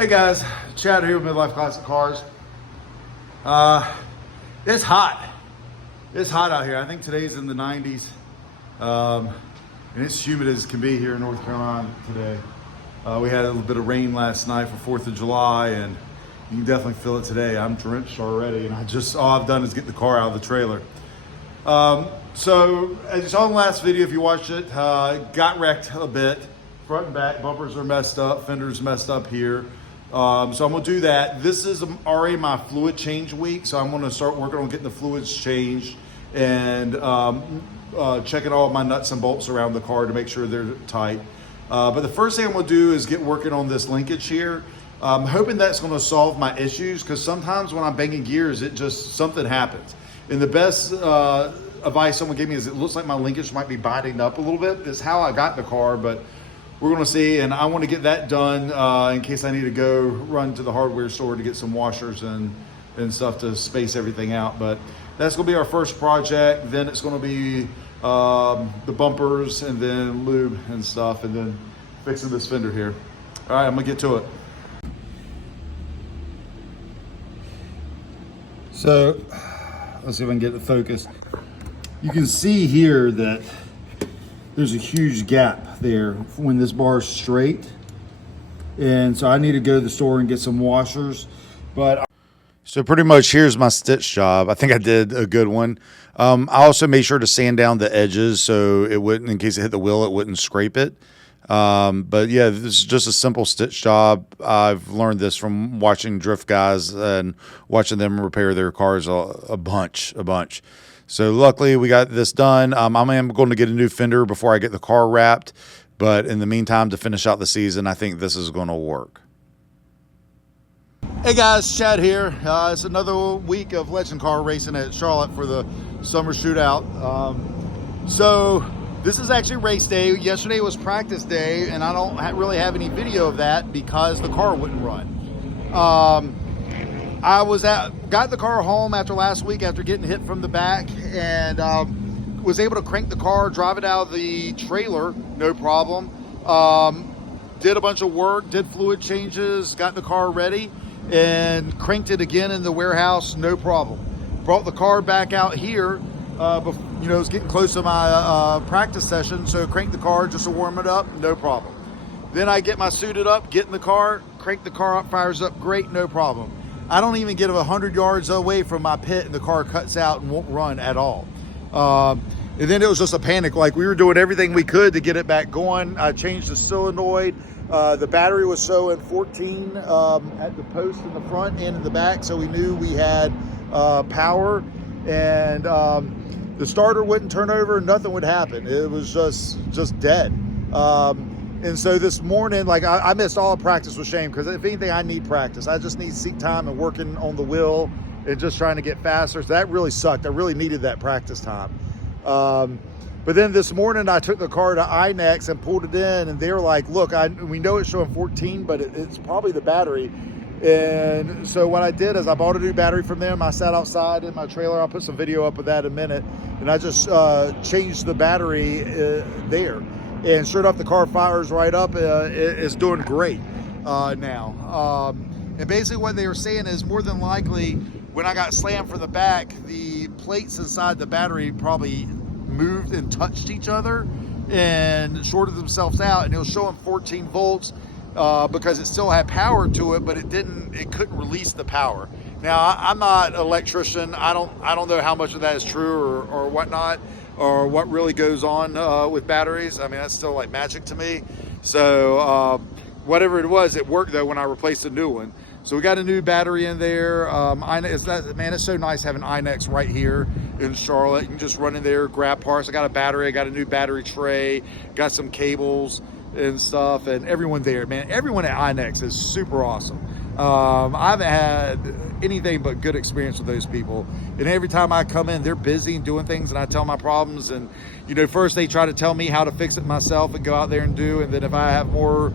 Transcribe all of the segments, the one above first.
Hey guys, Chad here with Midlife Classic Cars. It's hot. It's hot out here. I think today's in the 90s. And it's humid as can be here in North Carolina today. We had a little bit of rain last night for 4th of July, and you can definitely feel it today. I'm drenched already, and all I've done is get the car out of the trailer. So as you saw in the last video, if you watched it, got wrecked a bit. Front and back bumpers are messed up, fenders messed up here. So I'm gonna do that. This is already my fluid change week, so I'm gonna start working on getting the fluids changed and checking all of my nuts and bolts around the car to make sure they're tight. But the first thing I'm gonna do is get working on this linkage here. I'm hoping that's gonna solve my issues, because sometimes when I'm banging gears, something happens. And the best advice someone gave me is it looks like my linkage might be binding up a little bit. It's how I got the car, but we're gonna see, and I wanna get that done in case I need to go run to the hardware store to get some washers and stuff to space everything out. But that's gonna be our first project. Then it's gonna be the bumpers and then lube and stuff, and then fixing this fender here. All right, I'm gonna get to it. So let's see if I can get it focused. You can see here that there's a huge gap there when this bar is straight. And so I need to go to the store and get some washers. So pretty much here's my stitch job. I think I did a good one. I also made sure to sand down the edges so it wouldn't, in case it hit the wheel, it wouldn't scrape it. But yeah, this is just a simple stitch job. I've learned this from watching drift guys and watching them repair their cars a bunch. So luckily we got this done. I am going to get a new fender before I get the car wrapped. But in the meantime, to finish out the season, I think this is going to work. Hey guys, Chad here. It's another week of legend car racing at Charlotte for the summer shootout. So this is actually race day. Yesterday was practice day, and I don't really have any video of that because the car wouldn't run. Got the car home after last week after getting hit from the back, and was able to crank the car, drive it out of the trailer, no problem. Did a bunch of work, did fluid changes, got the car ready, and cranked it again in the warehouse, no problem. Brought the car back out here. It's getting close to my practice session, so crank the car just to warm it up, no problem. Then I get my suited up, get in the car, crank the car up, fires up, great, no problem. I don't even get 100 yards away from my pit and the car cuts out and won't run at all. And then it was just a panic. Like, we were doing everything we could to get it back going. I changed the solenoid. The battery was showing 14 at the post in the front and in the back, so we knew we had power. And the starter wouldn't turn over, nothing would happen. It was just dead. And so this morning, like, I missed all practice with shame, because if anything, I need practice. I just need seat time and working on the wheel and just trying to get faster. So that really sucked. I really needed that practice time. But then this morning I took the car to INEX and pulled it in, and they were like, look, we know it's showing 14, but it's probably the battery. And so what I did is I bought a new battery from them. I sat outside in my trailer. I'll put some video up of that in a minute. And I just changed the battery there. And sure enough, the car fires right up. It's doing great now. And basically what they were saying is, more than likely, when I got slammed from the back, the plates inside the battery probably moved and touched each other and shorted themselves out, and it was showing 14 volts because it still had power to it, but it couldn't release the power. Now, I'm not an electrician. I don't know how much of that is true or whatnot, or what really goes on with batteries. I mean, that's still like magic to me. So whatever it was, it worked though when I replaced a new one. So we got a new battery in there. It's so nice having INEX right here in Charlotte. You can just run in there, grab parts. I got a battery, I got a new battery tray, got some cables and stuff, and everyone there, man, everyone at INEX is super awesome. I haven't had anything but good experience with those people. And every time I come in, they're busy and doing things, and I tell my problems. And, first they try to tell me how to fix it myself and go out there and do. And then if I have more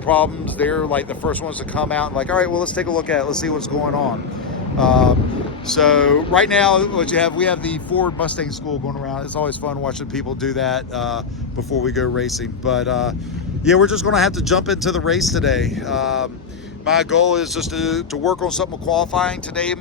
problems, they're like the first ones to come out and like, all right, well, let's take a look at it. Let's see what's going on. So right now, we have the Ford Mustang School going around. It's always fun watching people do that before we go racing. But yeah, we're just going to have to jump into the race today. My goal is just to work on something with qualifying today.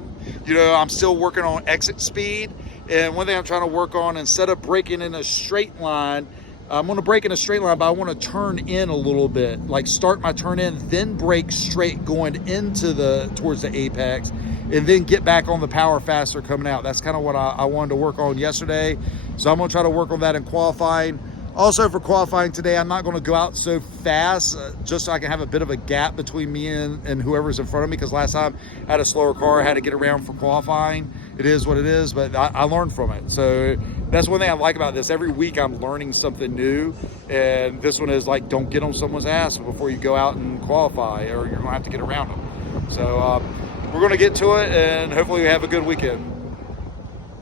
You know, I'm still working on exit speed. And one thing I'm trying to work on, instead of braking in a straight line, I'm going to brake in a straight line, but I want to turn in a little bit, like start my turn in, then brake straight going into towards the apex, and then get back on the power faster coming out. That's kind of what I wanted to work on yesterday. So I'm going to try to work on that in qualifying. Also for qualifying today, I'm not going to go out so fast, just so I can have a bit of a gap between me and whoever's in front of me, because last time I had a slower car, I had to get around for qualifying. It is what it is, but I learned from it. So that's one thing I like about this. Every week I'm learning something new, and this one is like, don't get on someone's ass before you go out and qualify, or you're going to have to get around them. So we're going to get to it, and hopefully we have a good weekend.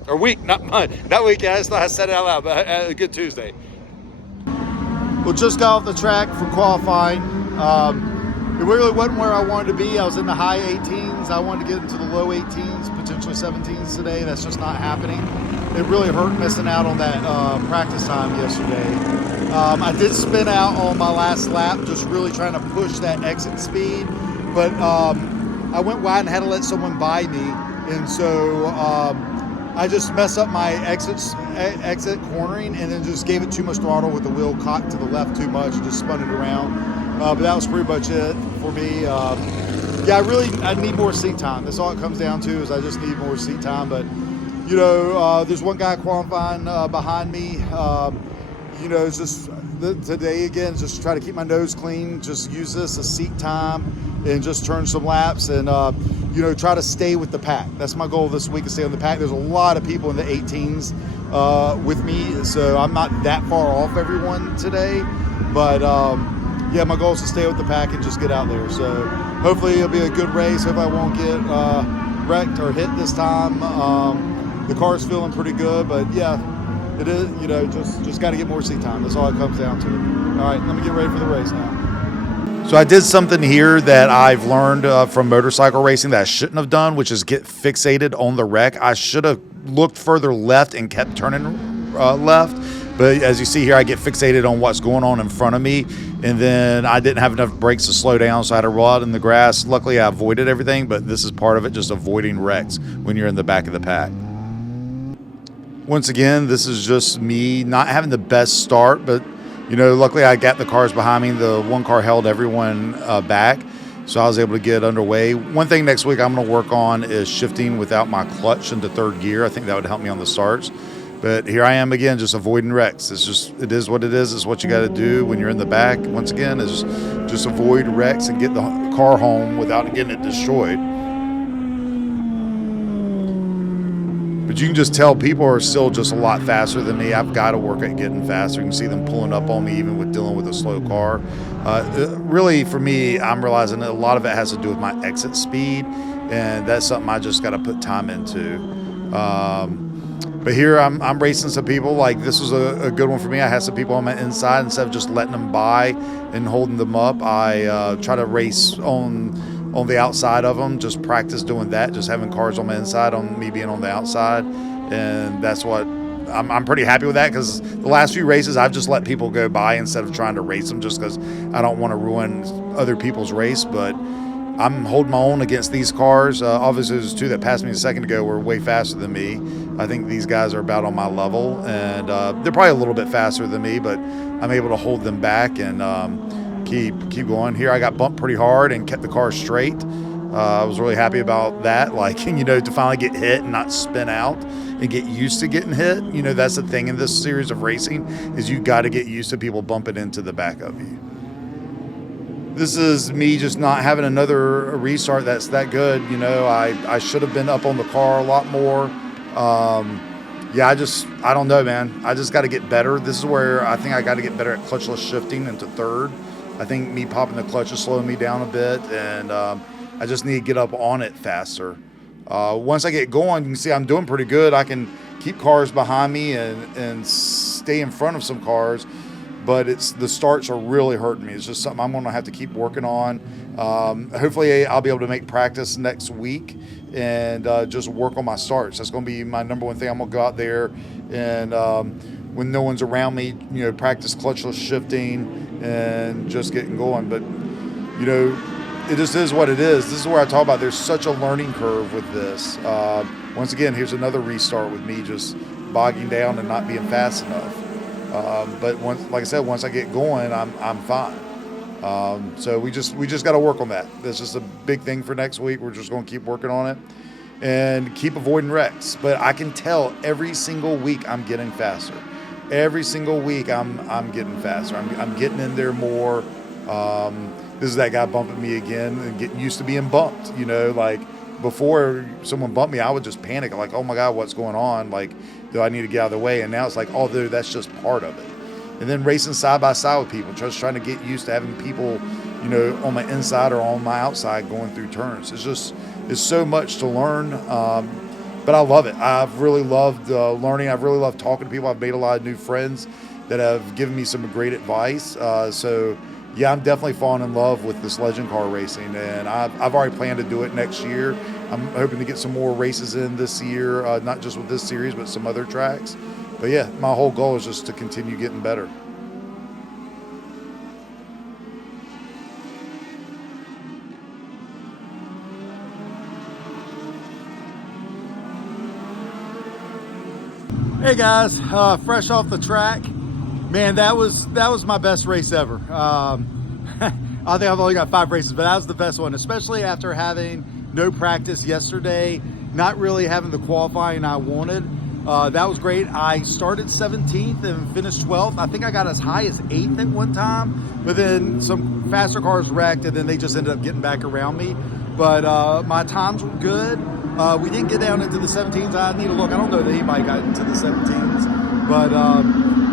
Or week, not weekend. I said it out loud, but a good Tuesday. Well, just got off the track for qualifying. It really wasn't where I wanted to be. I was in the high 18s. I wanted to get into the low 18s, potentially 17s today. That's just not happening. It really hurt missing out on that practice time yesterday. I did spin out on my last lap, just really trying to push that exit speed. But I went wide and had to let someone by me. And so I just messed up my exit cornering, and then just gave it too much throttle with the wheel cocked to the left too much and just spun it around. But that was pretty much it for me. Yeah, I need more seat time. That's all it comes down to, is I just need more seat time. But, you know, there's one guy qualifying behind me. You know, it's just today again, just try to keep my nose clean, just use this as seat time and just turn some laps and, you know, try to stay with the pack. That's my goal this week, is stay on the pack. There's a lot of people in the 18s with me, so I'm not that far off everyone today. But, yeah, my goal is to stay with the pack and just get out there. So hopefully it'll be a good race. Hopefully I won't get wrecked or hit this time. The car's feeling pretty good, but yeah, it is, you know, just got to get more seat time. That's all it comes down to. All right, let me get ready for the race now. So I did something here that I've learned from motorcycle racing that I shouldn't have done, which is get fixated on the wreck. I should have looked further left and kept turning left. But as you see here, I get fixated on what's going on in front of me, and then I didn't have enough brakes to slow down, so I had to roll out in the grass. Luckily, I avoided everything, but this is part of it, just avoiding wrecks when you're in the back of the pack. Once again, this is just me not having the best start, but, you know, luckily I got the cars behind me. The one car held everyone back, so I was able to get underway. One thing next week I'm going to work on is shifting without my clutch into third gear. I think that would help me on the starts. But here I am again, just avoiding wrecks. It is what it is. It's what you got to do when you're in the back. Once again, is just avoid wrecks and get the car home without getting it destroyed. But you can just tell people are still just a lot faster than me. I've got to work at getting faster. You can see them pulling up on me even with dealing with a slow car. Really, for me, I'm realizing that a lot of it has to do with my exit speed, and that's something I just got to put time into. But here I'm racing some people. Like, this was a good one for me. I had some people on my inside. Instead of just letting them by and holding them up, I try to race on the outside of them. Just practice doing that, just having cars on my inside, on me being on the outside. And that's what I'm pretty happy with that, because the last few races I've just let people go by instead of trying to race them, just because I don't want to ruin other people's race. But I'm holding my own against these cars. Obviously, there's two that passed me a second ago were way faster than me. I think these guys are about on my level, and they're probably a little bit faster than me, but I'm able to hold them back and keep going. Here I got bumped pretty hard and kept the car straight. I was really happy about that, like, you know, to finally get hit and not spin out and get used to getting hit. You know, that's the thing in this series of racing, is you got to get used to people bumping into the back of you. This is me just not having another restart that's that good. You know, I should have been up on the car a lot more. Yeah, I don't know, man. I just got to get better. This is where I think I got to get better at clutchless shifting into third. I think me popping the clutch is slowing me down a bit, and I just need to get up on it faster. Once I get going, you can see I'm doing pretty good. I can keep cars behind me and stay in front of some cars, but the starts are really hurting me. It's just something I'm going to have to keep working on. Hopefully I'll be able to make practice next week and just work on my starts. That's going to be my number one thing. I'm going to go out there and when no one's around me, you know, practice clutchless shifting and just getting going. But, you know, it just is what it is. This is where I talk about there's such a learning curve with this. Once again, here's another restart with me just bogging down and not being fast enough. But like I said, once I get going, I'm fine. So we just got to work on that. That's just a big thing for next week. We're just going to keep working on it and keep avoiding wrecks. But I can tell every single week I'm getting faster. Every single week I'm getting faster. I'm getting in there more. This is that guy bumping me again and getting used to being bumped. You know, like before someone bumped me, I would just panic, like, oh my God, what's going on? Like, do I need to get out of the way? And now it's like, oh, dude, that's just part of it. And then racing side by side with people, just trying to get used to having people, you know, on my inside or on my outside going through turns. It's so much to learn. But I love it. I've really loved learning. I've really loved talking to people. I've made a lot of new friends that have given me some great advice. So yeah, I'm definitely falling in love with this legend car racing, and I've already planned to do it next year. I'm hoping to get some more races in this year, not just with this series, but some other tracks. But yeah, my whole goal is just to continue getting better. Hey guys, fresh off the track. Man, that was my best race ever. I think I've only got 5 races, but that was the best one, especially after having no practice yesterday, not really having the qualifying I wanted. That was great. I started 17th and finished 12th. I think I got as high as 8th at one time, but then some faster cars wrecked, and then they just ended up getting back around me. But my times were good. We didn't get down into the 17s. I need to look. I don't know that anybody got into the 17s, but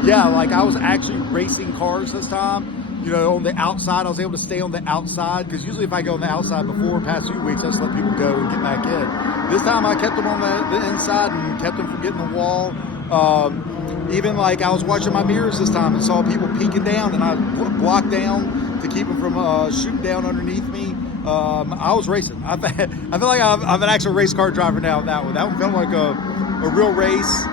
yeah, like I was actually racing cars this time. You know, on the outside, I was able to stay on the outside, because usually if I go on the outside before, past few weeks, I just let people go and get back in. This time I kept them on the inside and kept them from getting the wall. Even like I was watching my mirrors this time and saw people peeking down, and I blocked down to keep them from shooting down underneath me. I was racing. I feel like I'm an actual race car driver now. That one felt like a real race.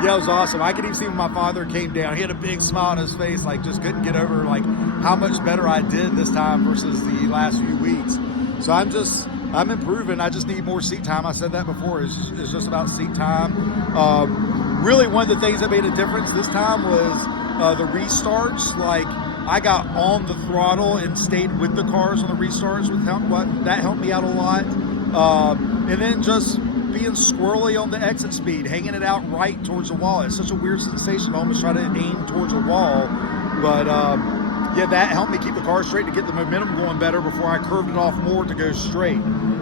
Yeah, it was awesome. I could even see when my father came down. He had a big smile on his face, like just couldn't get over like how much better I did this time versus the last few weeks. So I'm improving. I just need more seat time. I said that before. It's just about seat time. Really, one of the things that made a difference this time was the restarts. Like I got on the throttle and stayed with the cars on the restarts. That helped me out a lot. And then just being squirrely on the exit speed, hanging it out right towards the wall. It's such a weird sensation to almost try to aim towards a wall. But yeah, that helped me keep the car straight to get the momentum going better before I curved it off more to go straight.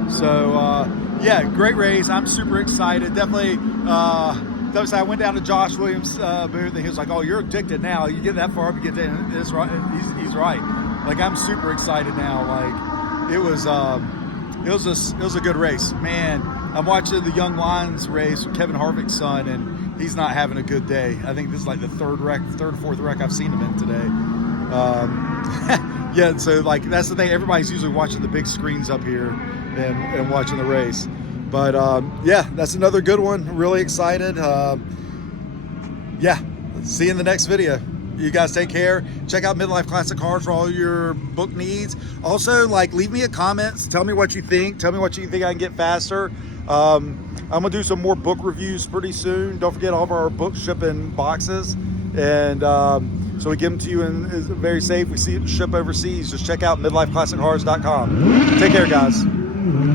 So yeah, great race. I'm super excited. Definitely. I went down to Josh Williams' booth, and he was like, "Oh, you're addicted now. You get that far up, you get there." And it's right. He's right. Like I'm super excited now. Like it was a good race, man. I'm watching the Young Lions race with Kevin Harvick's son, and he's not having a good day. I think this is like the third or fourth wreck I've seen him in today. Yeah, so like that's the thing. Everybody's usually watching the big screens up here and watching the race. But yeah, that's another good one. Really excited. Yeah, see you in the next video. You guys take care. Check out Midlife Classic Cars for all your book needs. Also, like, leave me a comment. Tell me what you think. Tell me what you think I can get faster. I'm gonna do some more book reviews pretty soon. Don't forget all of our books ship in boxes, and so we give them to you and it's very safe. We see it ship overseas. Just check out midlifeclassiccars.com. Take care, guys.